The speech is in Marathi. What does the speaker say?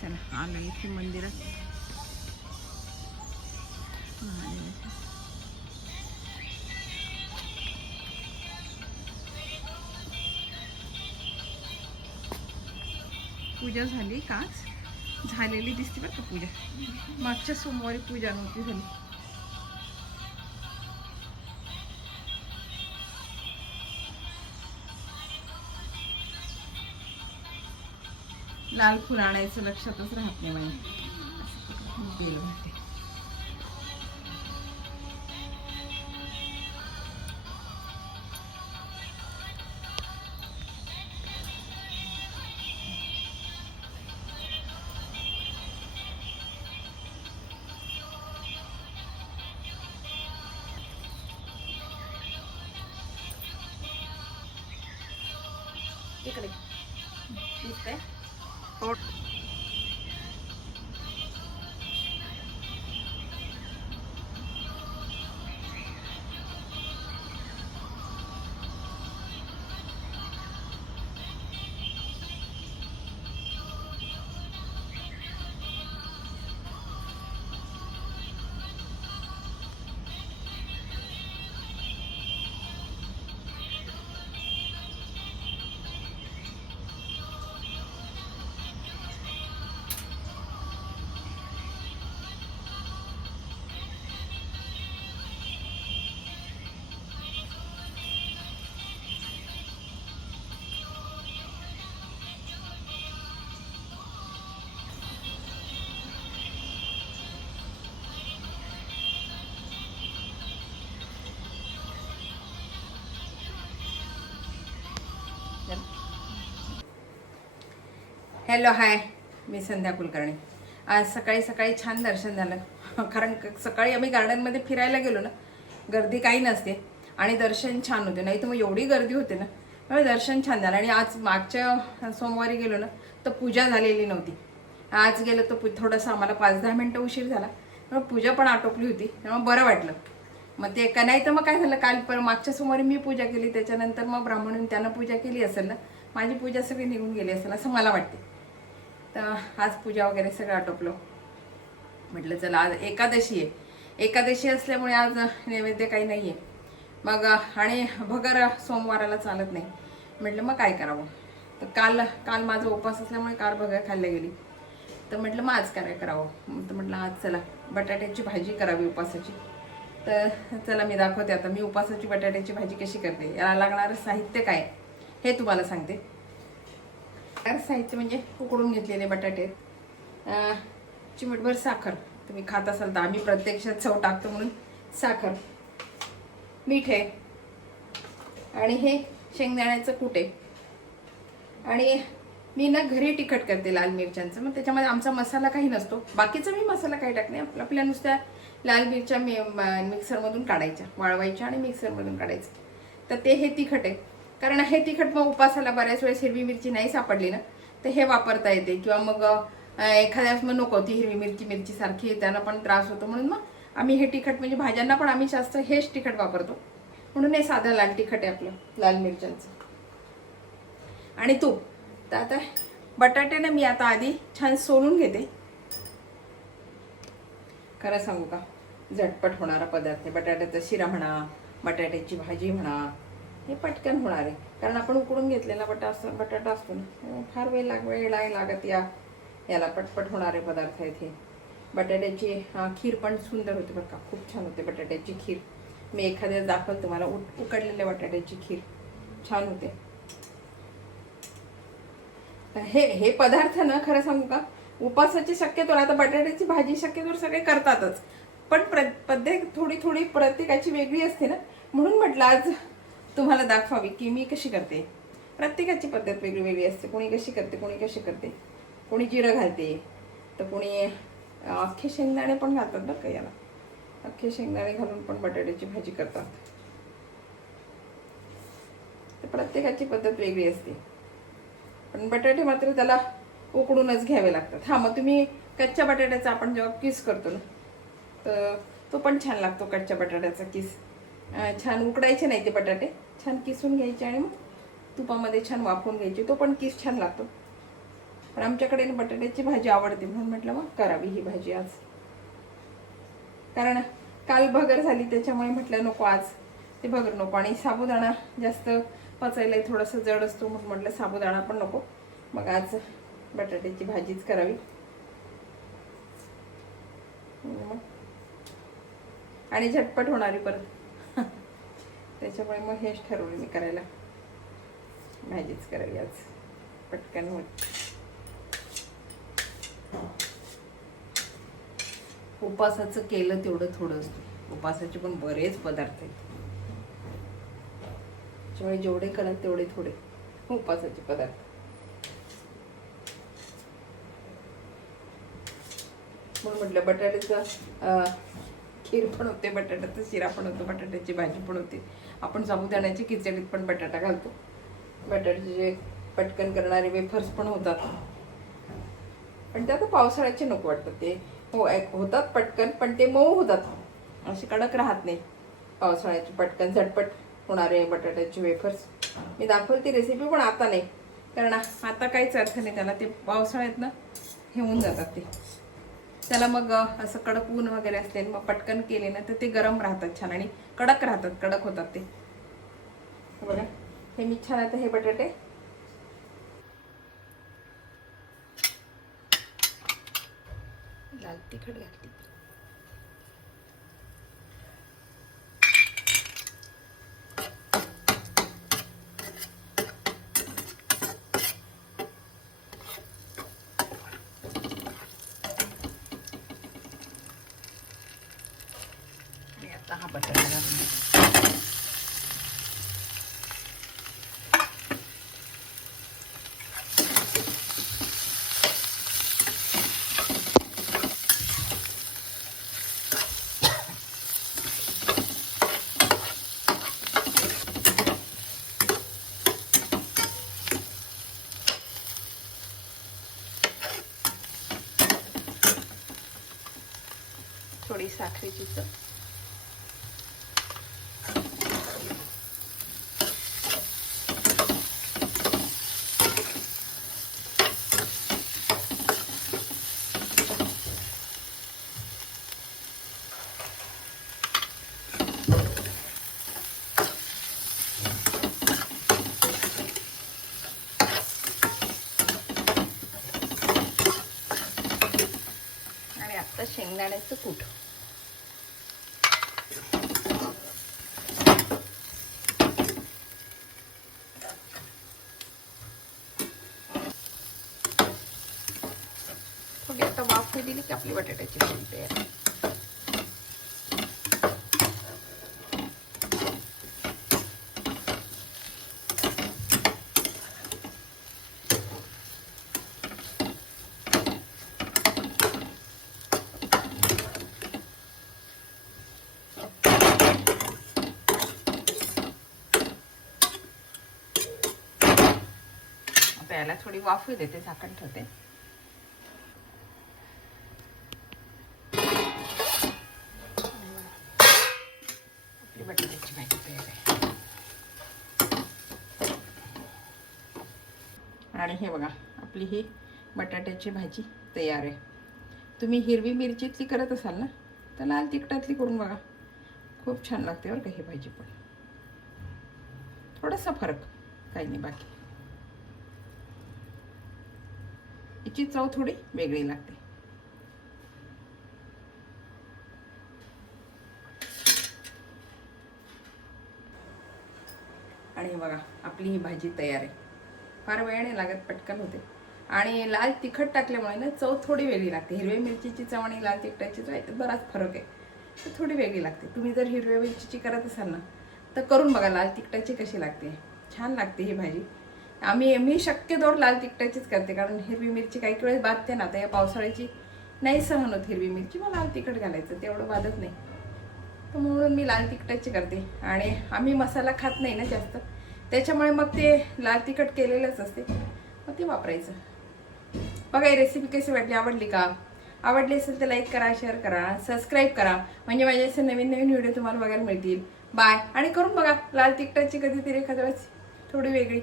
चला आलं इथे मंदिरात. पूजा झाली काच झालेली दिसते बरं का पूजा. मागच्या सोमवारी पूजा नव्हती झाली. लाल फुल आणायचं लक्षातच राहत नाही माझ्या. गेलं म्हणते. इकडे दिसतंय. हॅलो हाय, मी संध्या कुलकर्णी. आज सकाळी सकाळी छान दर्शन झालं. कारण सकाळी आम्ही गार्डनमध्ये फिरायला गेलो ना, गर्दी काही नसते आणि दर्शन छान होते. नाही तर मग एवढी गर्दी होते ना, त्यामुळे दर्शन छान झालं. आणि आज मागच्या सोमवारी गेलो ना तर पूजा झालेली नव्हती. आज गेलो तर थोडंसं आम्हाला 5-10 मिनटं उशीर झाला, मग पूजा पण आटोपली होती, त्यामुळे बरं वाटलं. मग ते का नाही तर मग काय झालं, काल मागच्या सोमवारी मी पूजा केली, त्याच्यानंतर मग ब्राह्मणांनी त्यांना पूजा केली असेल ना, माझी पूजा सगळी निघून गेली असेल असं मला वाटते. तर आज पूजा वगैरे सगळं आटोपलं. म्हटलं चला आज एकादशी आहे, एकादशी असल्यामुळे आज नैवेद्य काही नाही आहे. मग आणि भगर सोमवाराला चालत नाही. म्हटलं मग काय करावं. तर काल माझा उपवास असल्यामुळे काल भगर खाल्ल्या गेली. तर म्हटलं मग आज काय करावं. तर म्हटलं आज चला बटाट्याची भाजी करावी उपवासाची. तर चला मी दाखवते आता मी उपवासाची बटाट्याची भाजी कशी करते. याला लागणारं साहित्य काय हे तुम्हाला सांगते. साहित्य म्हणजे उकडून घेतलेले बटाटे, चिमटभर साखर, तुम्ही खात असाल तर, आम्ही प्रत्यक्षात चव टाकतो म्हणून साखर, मीठ आहे आणि हे शेंगदाण्याचं कूट आहे. आणि मी ना घरी तिखट करते लाल मिरच्यांचं. मग त्याच्यामध्ये आमचा मसाला काही नसतो, बाकीचा मी मसाला काही टाकते. आपल्या नुसत्या लाल मिरच्या मिक्सरमधून काढायच्या, वाळवायच्या आणि मिक्सरमधून काढायचं. तर ते हे तिखट आहे. कारण हे तिखट मग उपासाला बऱ्याच वेळेस हिरवी मिरची नाही सापडली ना तर हे वापरता येते. किंवा मग एखाद्या मग नको ती हिरवी मिरची सारखी, त्यांना पण त्रास होतो. म्हणून मग आम्ही हे तिखट म्हणजे भाज्यांना पण आम्ही जास्त हेच तिखट वापरतो. म्हणून हे साधं लाल तिखट आहे आपलं लाल मिरच्यांचं. आणि तूप. तर आता बटाट्याने मी आता आधी छान सोलून घेते. खरं सांगू का, झटपट होणारा पदार्थ आहे. बटाट्याचा शिरा म्हणा, बटाट्याची भाजी म्हणा, हे पटकन होणार आहे. कारण आपण उकडून घेतलेला बटाटा असतो ना, फार वेळ नाही लागत. याला पटपट होणारे पदार्थ आहेत हे. बटाट्याची खीर पण सुंदर होते बरं का, खूप छान होते बटाट्याची खीर. मी एखाद्या दाखवते तुम्हाला उकडलेल्या बटाट्याची खीर छान होते. हे पदार्थ ना खरं सांगू का, उपासाची शक्यतो, आता बटाट्याची भाजी शक्यतो सगळे करतातच, पण पद्धत थोडी प्रत्येकाची वेगळी असते ना. म्हणून म्हटलं आज तुम्हाला दाखवावी की मी कशी करते. प्रत्येकाची पद्धत वेगळी असते. कोणी कशी करते, कोणी जिरं घालते, तर कोणी अख्खे शेंगदाणे पण घालतात बरं का. याला अख्खे शेंगदाणे घालून पण बटाट्याची भाजी करतात. तर प्रत्येकाची पद्धत वेगळी असते. पण बटाटे मात्र त्याला उकडूनच घ्यावे लागतात. मग तुम्ही कच्च्या बटाट्याचा आपण जेव्हा किस करतो ना तर तो पण छान लागतो. कच्च्या बटाट्याचा किस छान उकडायचे नाही ते बटाटे, छान किसून घ्यायचे आणि मग तुपामध्ये छान वाफवून घ्यायचे, तो पण किस छान लागतो. पण आमच्याकडे बटाट्याची भाजी आवडते म्हणून म्हटलं मग करावी ही भाजी आज. कारण काल भगर झाली त्याच्यामुळे म्हटलं नको आज ते भगर नको, आणि साबुदाणा जास्त पचायला थोडंसं जड असतो म्हणून म्हटलं साबुदाणा पण नको, मग आज बटाट्याची भाजीच करावी. आणि झटपट होणारी परत त्याच्यामुळे मग हेच ठरवलं मी करायला, भाजीच करावी आज पटकन होत. उपासाचं केलं तेवढं थोडं असतं, उपासाचे पण बरेच पदार्थ आहेत, त्याच्यामुळे जेवढे कराल तेवढे थोडे उपासाचे पदार्थ. म्हणून म्हटलं बटाट्याचं खीर पण होते, बटाट्याचा शिरा पण होतो, बटाट्याची भाजी पण होते. आपण साबुदाण्याची खिचडीत पण बटाटा घालतो. बटाट्याचे जे पटकन करणारे वेफर्स पण होतात, पण ते आता पावसाळ्याचे नको वाटतात. ते होतात पटकन पण ते मऊ होतात, असे कडक राहत नाही. पावसाळ्याचे पटकन झटपट होणारे बटाट्याचे वेफर्स मी दाखवली ती रेसिपी, पण आता नाही, कारण आता काहीच अर्थ नाही त्याला. ते पावसाळ्यात ना हे होऊन जातात, ते त्याला मग असं कडक ऊन वगैरे असले मग पटकन केले ना तर ते गरम राहतात छान आणि कडक राहतात, कडक होतात ते. बघा हे मी छान आता हे बटाटे लाल तिखट घातली. आणि आता हा बटाटा घालून थोडी साखरेची चव. आणि आता शेंगदाण्याचं कूट. थोडी आता वाफ दिली की आपली बटाट्याची भाजी तयार. याला थोडी वाफ देते, झाकण ठेवते. आपली बटाट्याची भाजी तयार आहे. आणि हे बघा आपली ही बटाट्याची भाजी तयार आहे. तुम्ही हिरवी मिरचीतली करत असाल ना तर लाल तिखटातली करून बघा, खूप छान लागते बरं का ही भाजी. पण थोडासा फरक, काही नाही, बाकी याची चव थोडी वेगळी लागते. आणि बघा आपली ही भाजी तयार आहे. फार वेळ नाही लागत, पटकन होते. आणि लाल तिखट टाकल्यामुळे ना चव थोडी वेगळी लागते. हिरव्या मिरचीची चव आणि लाल तिखटाची चव याच्यात बराच फरक आहे, तर थोडी वेगळी लागते. तुम्ही जर हिरव्या मिरचीची करत असाल ना तर करून बघा लाल तिखटाची कशी लागते, छान लागते ही भाजी. मी शक्यतोवर लाल तिखटाचीच करते, कारण हिरवी मिरची काही वेळेस बाधते ना. आता या पावसाळ्याची नाही सहन होत हिरवी मिरची, मग लाल तिखट घालायचं तेवढं बाधत नाही, तर म्हणून मी लाल तिखटाची करते. आणि आम्ही मसाला खात नाही ना जास्त, त्याच्यामुळे मग ते लाल तिखट केलेलंच असते, मग ते वापरायचं. बघा ही रेसिपी कशी वाटली, आवडली का? आवडली असेल तर लाईक करा, शेअर करा, सबस्क्राईब करा, म्हणजे माझे असे नवीन नवीन व्हिडिओ तुम्हाला बघायला मिळतील. बाय. आणि करून बघा लाल तिखटाची कधीतरी एखाद्या वेळेस थोडी वेगळी.